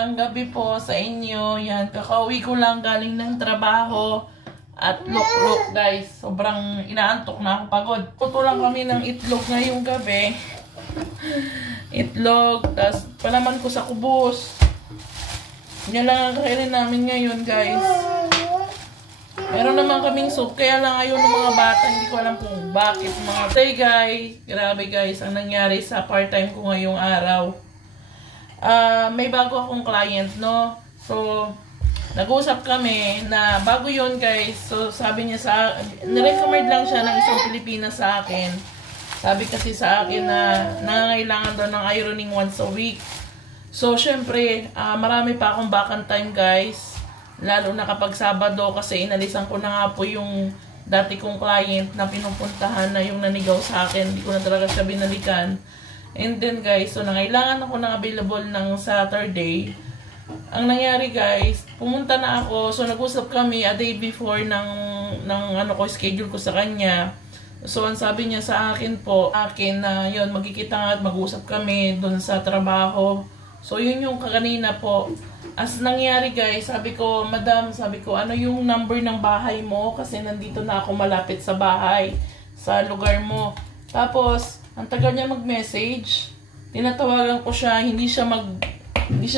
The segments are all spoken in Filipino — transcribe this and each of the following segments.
Magandang gabi po sa inyo. Yan, kakauwi ko lang galing ng trabaho. At look guys, sobrang inaantok na ako, pagod. Tuto lang kami ng itlog ngayong gabi. Itlog, tas palaman ko sa kubos. Yan lang ang kakainin namin ngayon guys. Meron naman kaming soup, kaya lang ayaw ng mga bata, hindi ko alam kung bakit. Hey guys, grabe guys, ang nangyari sa part-time ko ngayong araw. May bago akong client, no? So, nag-usap kami na bago yun guys. So, sabi niya nirecommend lang siya ng isang Pilipina sa akin. Sabi kasi sa akin na nangangailangan daw ng ironing once a week. So, syempre, marami pa akong vacant time guys. Lalo na kapag Sabado kasi inalisan ko na nga po yung dati kong client na pinupuntahan na yung nanigaw sa akin. Hindi ko na talaga siya binalikan. And then guys, so nangailangan ako ng available ng Saturday. Ang nangyari guys, pumunta na ako. So nag-usap kami a day before ng schedule ko sa kanya. So ang sabi niya sa akin na yun, magkikita nga at mag-usap kami dun sa trabaho. So yun yung kaganina po. As nangyari guys, sabi ko, Madam, ano yung number ng bahay mo? Kasi nandito na ako malapit sa bahay, sa lugar mo. Tapos, ang tagal niya mag-message. Tinatawagan ko siya, hindi siya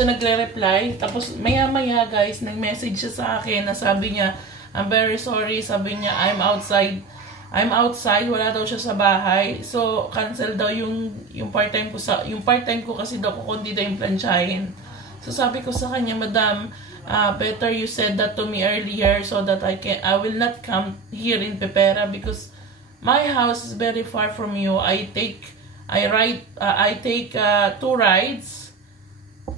nagre-reply. Tapos maya-maya guys, nag-message siya sa akin na sabi niya, I'm very sorry. Sabi niya, I'm outside, wala daw siya sa bahay. So, cancel daw yung part-time ko kasi daw ko kundi daw yung plansyahin. So, sabi ko sa kanya, Madam, better you said that to me earlier so that I will not come here in Pepera because my house is very far from you. I take 2 rides.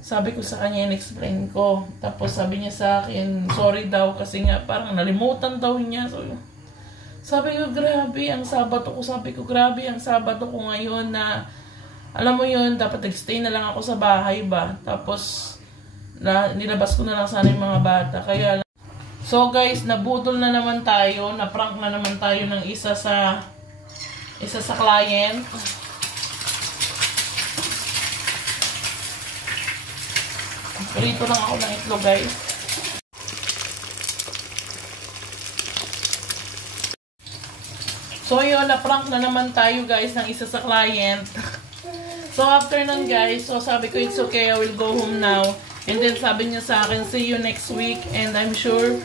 Sabi ko sa kanya, in-explain ko. Tapos sabi niya sa akin, sorry daw kasi nga parang nalimutan daw niya. So, sabi ko, grabe ang Sabado ko. Grabe ang Sabado ko ngayon na, alam mo yun, dapat nag-stay na lang ako sa bahay ba. Tapos, nilabas ko na lang sana yung mga bata. Kaya lang. So guys, nabudol na naman tayo, na-prank na naman tayo ng isa sa client. Prito lang ako ng itlog guys. So yun, na-prank na naman tayo guys ng isa sa client. So after nun guys, so sabi ko it's okay, I will go home now. And then sabi niya sa akin, see you next week and I'm sure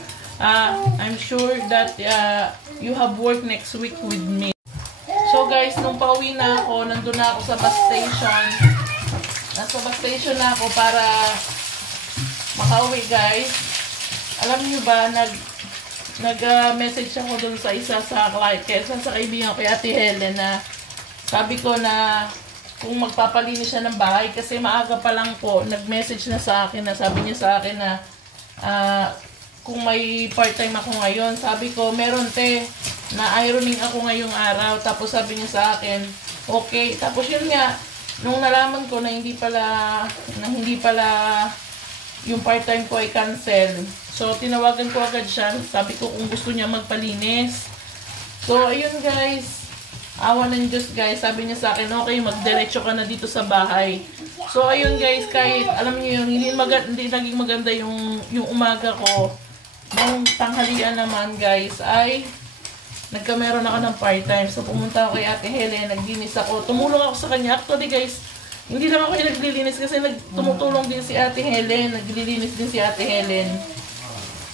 that you have work next week with me. So guys, nung pauwi na ako, nandun na ako sa bus station. Nasa bus station na ako para makauwi guys. Alam niyo ba, nag-message ako dun sa isa sa kaibigan ko, Ate Helen, na sabi ko na kung magpapalinis siya ng bahay kasi maaga pa lang po, nag-message na sa akin na sabi niya sa akin na kung may part-time ako ngayon. Sabi ko, meron te, na ironing ako ngayong araw. Tapos sabi niya sa akin, okay. Tapos yun nga, nung nalaman ko na hindi pala yung part-time ko ay cancel. So, tinawagan ko agad siya. Sabi ko kung gusto niya magpalinis. So, ayun guys. Awa ng Diyos guys. Sabi niya sa akin, okay, magdiretso ka na dito sa bahay. So, ayun guys, kahit, alam niyo yun, hindi naging maganda yung umaga ko. Nung tanghalian naman guys, ay nagkameron ako ng part-time. So, pumunta ako kay Ate Helen, naglinis ako. Tumulong ako sa kanya. Actually guys, hindi lang ako yung naglilinis kasi tumutulong din si Ate Helen. Naglilinis din si Ate Helen.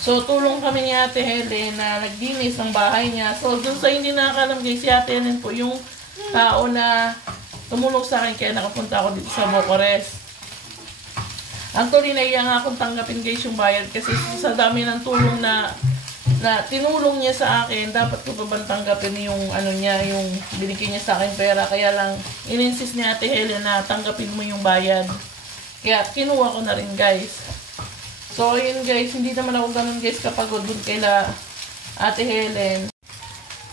So, tulong kami ni Ate Helen na naglinis ng bahay niya. So, dun sa hindi nakakalam guys, si Ate Helen po yung tao na tumulong sa akin kaya nakapunta ako dito sa Bucharest. Actually, naiya nga akong tanggapin guys yung bayad kasi sa dami ng tulong na tinulong niya sa akin, dapat ko pa bang tanggapin yung yung binigay niya sa akin pera. Kaya lang, in-insist ni Ate Helen na tanggapin mo yung bayad. Kaya kinuha ko na rin guys. So, yun guys, hindi naman ako ganun guys kapagod dun kaila Ate Helen.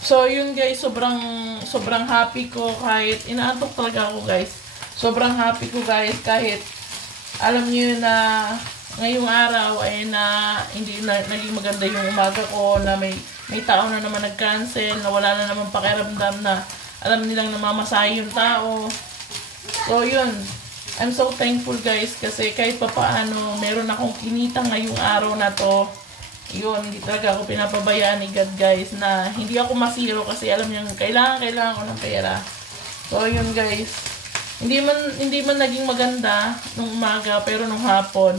So, yun guys, sobrang happy ko kahit inaantok talaga ako guys. Sobrang happy ko guys kahit alam niyo na ngayong araw ay hindi naging maganda yung umaga ko na may tao na naman nag-cancel, na wala na naman pakiramdam na alam nilang namamasahe yung tao. So, yun. I'm so thankful guys kasi kahit pa paano meron akong kinita ngayong araw na to. Yun, hindi talaga ako pinapabayaan ni God guys na hindi ako masiro kasi alam niyo kailangan ko ng pera. So yun guys. Hindi man naging maganda nung umaga pero nung hapon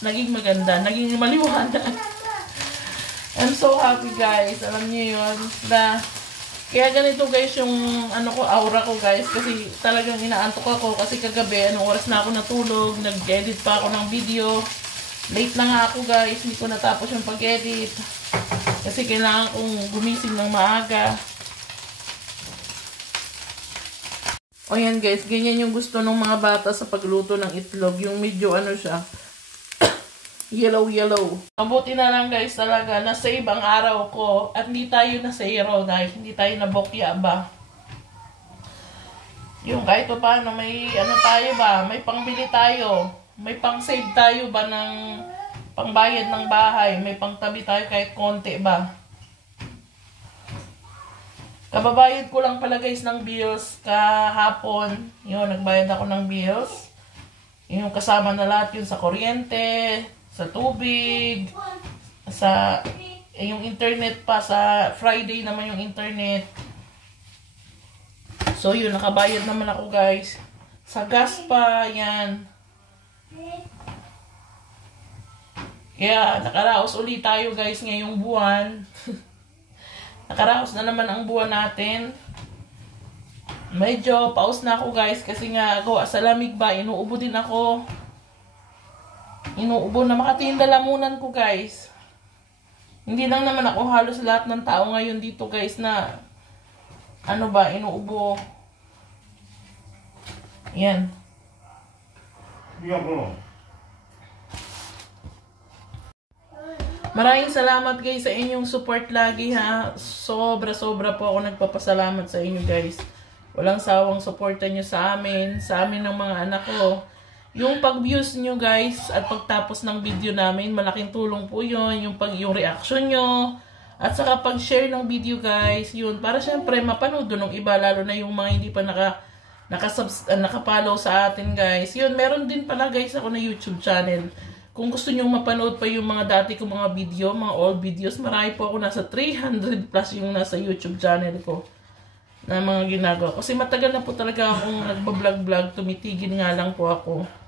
naging maganda, naging maliwanag. I'm so happy guys. Alam niyo yun na kaya ganito guys yung aura ko guys kasi talagang inaantok ako kasi kagabi anong oras na ako natulog, nag-edit pa ako ng video. Late na nga ako guys, hindi ko natapos yung pag-edit kasi kailangan kong gumising ng maaga. O yan guys, ganyan yung gusto ng mga bata sa pagluto ng itlog, yung medyo siya yellow. Mabuti na lang guys talaga na save ang araw ko at hindi tayo na zero guys, hindi tayo na bokya ba. Yung kahit pa paano may tayo ba, may pangbili tayo, may pang save tayo ba ng pangbayad ng bahay, may pangtabi tayo kahit konti ba. Kababayad ko lang pala guys ng bills kahapon, yun nagbayad ako ng bills. Yung kasama na lahat yun sa kuryente, sa tubig, sa yung internet pa, sa Friday naman yung internet. So yun, nakabayad naman ako guys. Sa gas pa, yan. Kaya nakaraos ulit tayo guys ngayong buwan. Nakaraos na naman ang buwan natin. Medyo paus na ako guys kasi nga gawa sa lamig ba, inuubo din ako. Inuubo na makatinda lamunan ko guys. Hindi lang naman ako, halos lahat ng tao ngayon dito guys na inuubo. Yan. Maraming salamat guys sa inyong support lagi ha. Sobra po ako nagpapasalamat sa inyo guys. Walang sawang suporta nyo sa amin ng mga anak ko. Yung pag-views nyo guys at pagtapos ng video namin, malaking tulong po yun. Yung reaction nyo at saka pag-share ng video guys, yun. Para syempre mapanood ng iba, lalo na yung mga hindi pa nakapollow sa atin guys. Yun, meron din pala guys ako na YouTube channel. Kung gusto nyo mapanood pa yung mga dati kong mga video, mga old videos, marami po ako nasa 300 plus yung nasa YouTube channel ko na mga ginagawa. Kasi matagal na po talaga akong nagbablog-vlog, tumitigil nga lang po ako.